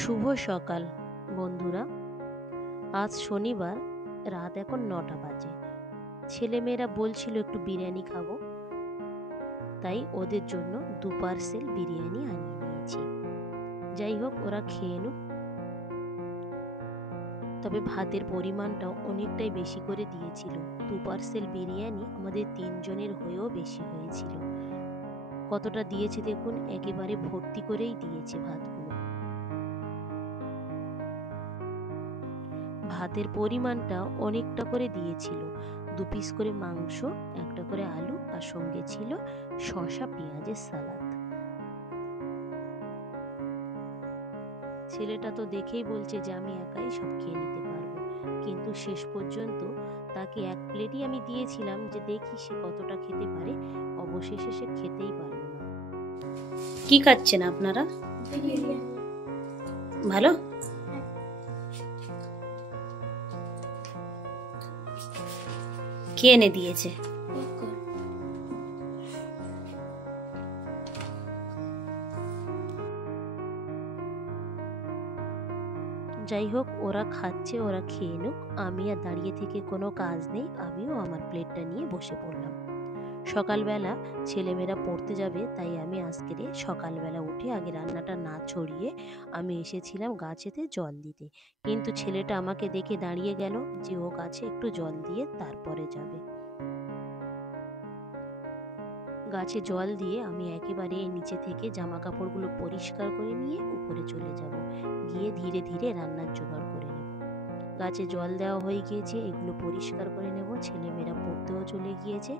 শুভ সকাল বন্ধুরা। আজ শনিবার, রাত এখন ৯টা বাজে। ছেলেমেয়েরা বলছিল একটু বিরিয়ানি খাবো, তাই ওদের জন্য ২ পার্সেল বিরিয়ানি আনিয়ে নিয়েছি। যাই হোক, ওরা খেয়ে নিক। তবে ভাতের পরিমাণটাও অনেকটাই বেশি করে দিয়েছিল। ২ পার্সেল বিরিয়ানি আমাদের ৩ জনের হয়েও বেশি হয়েছিল। কতটা দিয়েছে দেখুন, একেবারে ভর্তি করেই দিয়েছে ভাতগুলো। ভাতের পরিমাণটা অনেকটা করে দিয়েছিল। ২ পিস করে মাংস, একটা করে আলু, আর সঙ্গে ছিল শসা পেঁয়াজের সালাদ। ছেলেটা তো দেখেই বলছে যে আমি একাই সব খেয়ে নিতে পারবো, কিন্তু শেষ পর্যন্ত তাকে ১ প্লেটই আমি দিয়েছিলাম যে দেখি সে কতটা খেতে পারে। অবশেষে সে খেতেই পারল না। কি খাচ্ছেন আপনারা? ভালো? কে এনে দিয়েছে? যাই হোক, ওরা খাচ্ছে, ওরা খেয়ে নিক। আমি আর দাঁড়িয়ে থেকে কোনো কাজ নেই, আমিও আমার প্লেটটা নিয়ে বসে পড়লাম। সকালবেলা ছেলেমেয়েরা পড়তে যাবে, তাই আমি আজকের সকালবেলা উঠে আগে রান্নাটা না ছড়িয়ে আমি এসেছিলাম গাছেতে জল দিতে। কিন্তু ছেলেটা আমাকে দেখে দাঁড়িয়ে গেল যে ও গাছে একটু জল দিয়ে তারপরে যাবে। গাছে জল দিয়ে আমি একেবারে নিচে থেকে জামা কাপড়গুলো পরিষ্কার করে নিয়ে উপরে চলে যাব, গিয়ে ধীরে ধীরে রান্নার জোগাড় করে নেব। গাছে জল দেওয়া হয়ে গিয়েছে, এগুলো পরিষ্কার করে নেব। ছেলেমেয়েরা পড়তেও চলে গিয়েছে।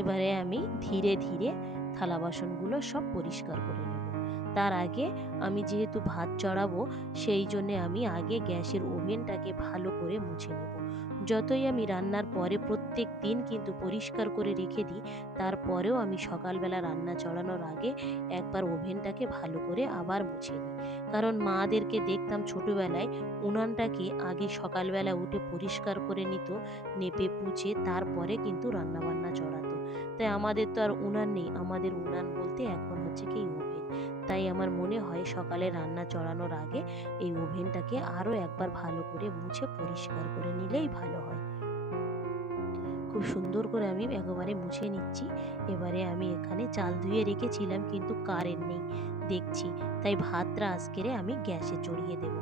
এবারে আমি ধীরে ধীরে থালা বাসনগুলো সব পরিষ্কার করে নেব। তার আগে আমি যেহেতু ভাত চড়াবো, সেই জন্যে আমি আগে গ্যাসের ওভেনটাকে ভালো করে মুছে নেব। যতই আমি রান্নার পরে প্রত্যেক দিন কিন্তু পরিষ্কার করে রেখে দিই, তারপরেও আমি সকালবেলা রান্না চড়ানোর আগে একবার ওভেনটাকে ভালো করে আবার মুছে নিই। কারণ মাদেরকে দেখতাম ছোটবেলায় উনানটাকে আগে সকালবেলা উঠে পরিষ্কার করে নিত, নেপে পুছে তারপরে কিন্তু রান্নাবান্না চড়াতো। তাই আমাদের তো আর উনান নেই, আমাদের উনান বলতে এখন হচ্ছে কি ওভেন। তাই আমার মনে হয় সকালে রান্না চড়ানোর আগে এই ওভেনটাকে আরও একবার ভালো করে মুছে পরিষ্কার করে নিলেই ভালো হয়। খুব সুন্দর করে আমি একেবারে মুছে নিচ্ছি। এবারে আমি এখানে চাল ধুয়ে রেখেছিলাম, কিন্তু কারেন্ট নেই দেখছি, তাই ভাতটা আজকেরে আমি গ্যাসে চড়িয়ে দেবো।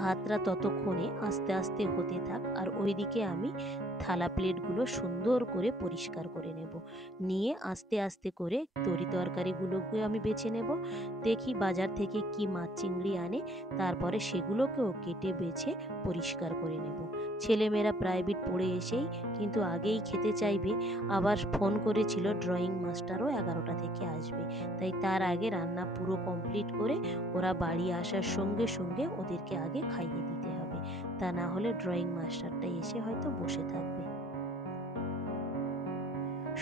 ভাতটা ততক্ষণে আস্তে আস্তে হতে থাক, আর ওইদিকে আমি থালা প্লেটগুলো সুন্দর করে পরিষ্কার করে নেব। নিয়ে আস্তে আস্তে করে তরি তরকারিগুলোকে আমি বেছে নেব। দেখি বাজার থেকে কি মাছ চিংড়ি আনে, তারপরে সেগুলোকেও কেটে বেছে পরিষ্কার করে নেব। ছেলেমেয়েরা প্রাইভেট পড়ে এসেই কিন্তু আগেই খেতে চাইবে। আবার ফোন করেছিল ড্রয়িং মাস্টারও 11টা থেকে আসবে, তাই তার আগে রান্না পুরো কমপ্লিট করে ওরা বাড়ি আসার সঙ্গে সঙ্গে ওদেরকে আগে খাইয়ে দিতে হবে। তা না হলে ড্রয়িং মাস্টারটা এসে হয়তো বসে থাকবে।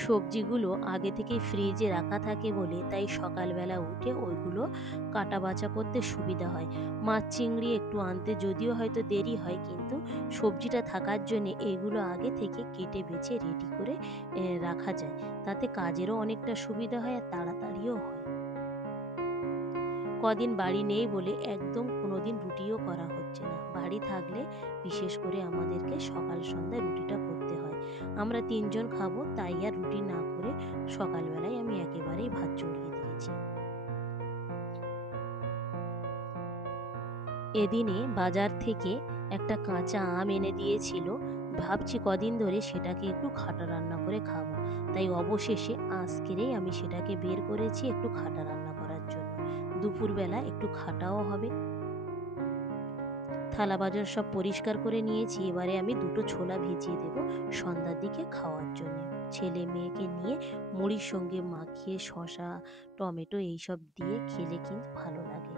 সবজিগুলো আগে থেকেই ফ্রিজে রাখা থাকে বলে তাই সকালবেলা উঠে ওইগুলো কাটা বাছা করতে সুবিধা হয়। মাছ চিংড়ি একটু আনতে যদিও হয়তো দেরি হয়, কিন্তু সবজিটা থাকার জন্য এগুলো আগে থেকে কেটে বেছে রেডি করে রাখা যায়। তাতে কাজেরও অনেকটা সুবিধা হয় আর তাড়াতাড়িও হয়। কদিন বাড়ি নেই বলে একদম কোনোদিন রুটিও করা হচ্ছে না। বাড়ি থাকলে বিশেষ করে আমাদেরকে সকাল সন্ধ্যায় রুটিটা করতে হয়। আমরা ৩ জন খাবো, তাই আর রুটি না করে সকালবেলায় আমি একেবারেই ভাত চড়িয়ে দিয়েছি। এদিনে বাজার থেকে একটা কাঁচা আম এনে দিয়েছিল। ভাবছি কদিন ধরে সেটাকে একটু খাটা রান্না করে খাবো, তাই অবশেষে আজকেরেই আমি সেটাকে বের করেছি একটু খাটা রান্না করার জন্য। দুপুরবেলা একটু খাটাও হবে। থালা বাজার সব পরিষ্কার করে নিয়েছি। এবারে আমি 2টো ছোলা ভিজিয়ে দেব সন্ধ্যার দিকে খাওয়ার জন্য। ছেলে মেয়েকে নিয়ে মুড়ির সঙ্গে মাখিয়ে শসা টমেটো এইসব দিয়ে খেলে কিন্তু ভালো লাগে।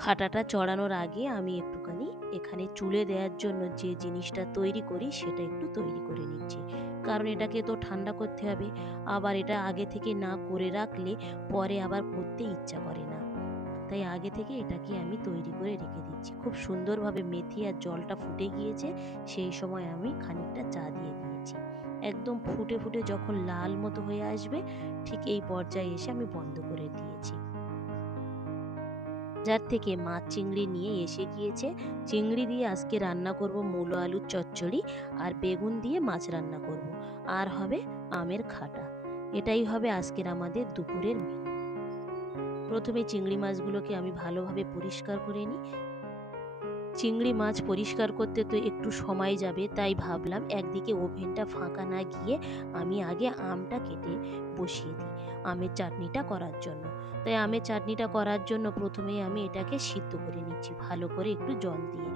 খাটাটা চড়ানোর আগে আমি একটুখানি এখানে চুলে দেওয়ার জন্য যে জিনিসটা তৈরি করি সেটা একটু তৈরি করে নিচ্ছি। কারণ এটাকে তো ঠান্ডা করতে হবে, আবার এটা আগে থেকে না করে রাখলে পরে আবার করতে ইচ্ছা করে না। তাই আগে থেকে এটাকে আমি তৈরি করে রেখে দিচ্ছি। দিয়েছি। খুব সুন্দরভাবে মেথি আর জলটা ফুটে গিয়েছে, সেই সময় আমি খানিকটা চা দিয়ে দিয়েছি। একদম ফুটে ফুটে যখন লাল মতো হয়ে আসবে, ঠিক এই পর্যায়ে এসে আমি বন্ধ করে দিয়েছি। বাজার থেকে মাছ চিংড়ি নিয়ে এসে গিয়েছে। চিংড়ি দিয়ে আজকে রান্না করব মূলো আলুর চচ্চড়ি, আর বেগুন দিয়ে মাছ রান্না করব, আর হবে আমের খাটা। এটাই হবে আজকের আমাদের দুপুরের মেনু। প্রথমে চিংড়ি মাছগুলোকে আমি ভালোভাবে পরিষ্কার করে নিই। চিংড়ি মাছ পরিষ্কার করতে তো একটু সময় যাবে, তাই ভাবলাম একদিকে ওভেনটা ফাঁকা না গিয়ে আমি আগে আমটা কেটে বসিয়ে দিই আমের চাটনিটা করার জন্য। তাই আমের চাটনিটা করার জন্য প্রথমেই আমি এটাকে সিদ্ধ করে নিচ্ছি ভালো করে একটু জল দিয়ে।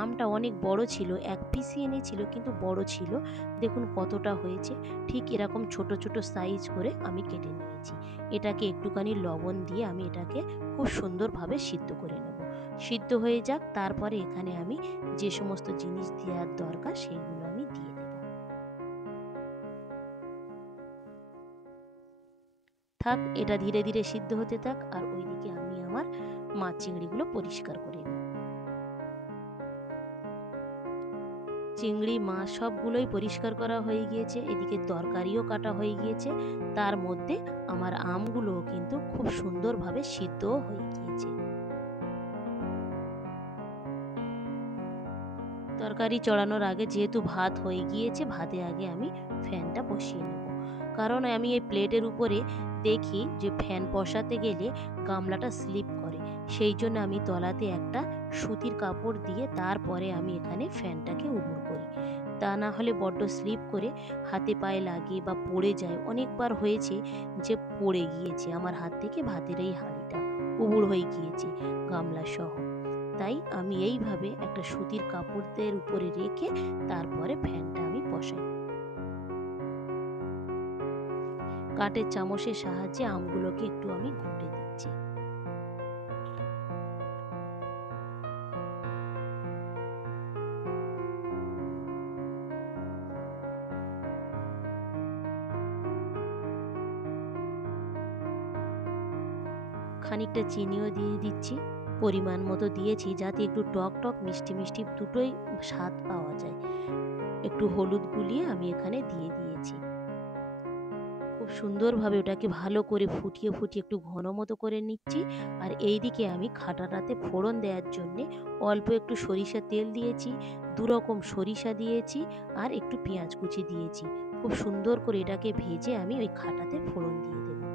আমটা অনেক বড় ছিল, 1 পিসই এনেছিল কিন্তু বড় ছিল। দেখুন কতটা হয়েছে, ঠিক এরকম ছোট ছোট সাইজ করে আমি কেটে নিয়েছি। এটাকে একটুখানি লবণ দিয়ে আমি এটাকে খুব সুন্দরভাবে সিদ্ধ করে নেব। সিদ্ধ হয়ে যাক, তারপরে এখানে আমি যে সমস্ত জিনিস দেওয়ার দরকার সেইগুলো আমি দিয়ে দেব। থাক, এটা ধীরে ধীরে সিদ্ধ হতে থাক, আর ওইদিকে আমি আমার মাছ চিংড়িগুলো পরিষ্কার করে নিই। চিংড়ি মাছ সবগুলোই পরিষ্কার করা হয়ে গিয়েছে, এদিকে তরকারিও কাটা হয়ে গিয়েছে, তার মধ্যে আমার আমগুলোও কিন্তু খুব সুন্দরভাবে সিদ্ধও হয়ে গিয়েছে। তরকারি চড়ানোর আগে যেহেতু ভাত হয়ে গিয়েছে, ভাতে আগে আমি ফ্যানটা বসিয়ে নেব। কারণ আমি এই প্লেটের উপরে দেখি যে ফ্যান বসাতে গেলে গামলাটা স্লিপ করে, সেই জন্য আমি তলাতে একটা সুতির কাপড় দিয়ে তারপরে আমি এখানে ফ্যানটাকে উবুড় করি। তা না হলে বড্ড স্লিপ করে হাতে পায়ে লাগে বা পড়ে যায়। অনেকবার হয়েছে যে পড়ে গিয়েছে আমার হাত থেকে, ভাতের এই হাঁড়িটা উবুড় হয়ে গিয়েছে গামলা সহ। তাই আমি এইভাবে একটা সুতির কাপড়ের উপরে রেখে তারপরে ফ্যানটা আমি বসাই। কাঠের চামচের সাহায্যে আমগুলোকে একটু আমি ঘুটে দিচ্ছি। খানিকটা চিনিও দিয়ে দিচ্ছি, পরিমাণ মতো দিয়েছি যাতে একটু টক টক মিষ্টি মিষ্টি দুটোই স্বাদ পাওয়া যায়। একটু হলুদ গুলিয়ে আমি এখানে দিয়ে দিয়েছি। খুব সুন্দরভাবে ওটাকে ভালো করে ফুটিয়ে ফুটিয়ে একটু ঘন মতো করে নিচ্ছি। আর এইদিকে আমি খাটাটাতে ফোড়ন দেওয়ার জন্যে অল্প একটু সরিষার তেল দিয়েছি, 2 রকম সরিষা দিয়েছি, আর একটু পেঁয়াজ কুচি দিয়েছি। খুব সুন্দর করে এটাকে ভেজে আমি ওই খাটাতে ফোড়ন দিয়ে দেবো।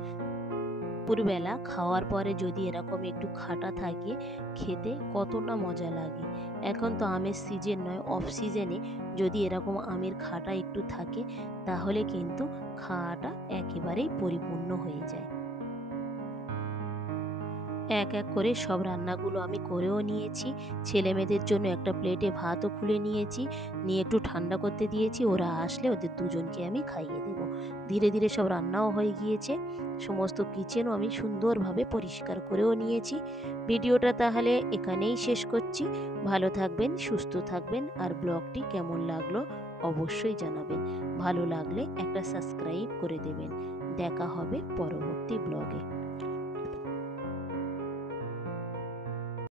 দুপুরবেলা খাওয়ার পরে যদি এরকম একটু খাটা থাকে, খেতে কত না মজা লাগে। এখন তো আমের সিজন নয়, অফ সিজনে যদি এরকম আমের খাটা একটু থাকে, তাহলে কিন্তু খাওয়াটা একেবারেই পরিপূর্ণ হয়ে যায়। এক এক করে সব রান্নাগুলো আমি করেও নিয়েছি। ছেলেমেয়েদের জন্য একটা প্লেটে ভাতও খুলে নিয়েছি, নিয়ে একটু ঠান্ডা করতে দিয়েছি। ওরা আসলে ওদের দুজনকে আমি খাইয়ে দেব। ধীরে ধীরে সব রান্নাও হয়ে গিয়েছে, সমস্ত কিচেনও আমি সুন্দরভাবে পরিষ্কার করেও নিয়েছি। ভিডিওটা তাহলে এখানেই শেষ করছি। ভালো থাকবেন, সুস্থ থাকবেন, আর ব্লগটি কেমন লাগলো অবশ্যই জানাবেন। ভালো লাগলে একটা সাবস্ক্রাইব করে দেবেন। দেখা হবে পরবর্তী ব্লগে।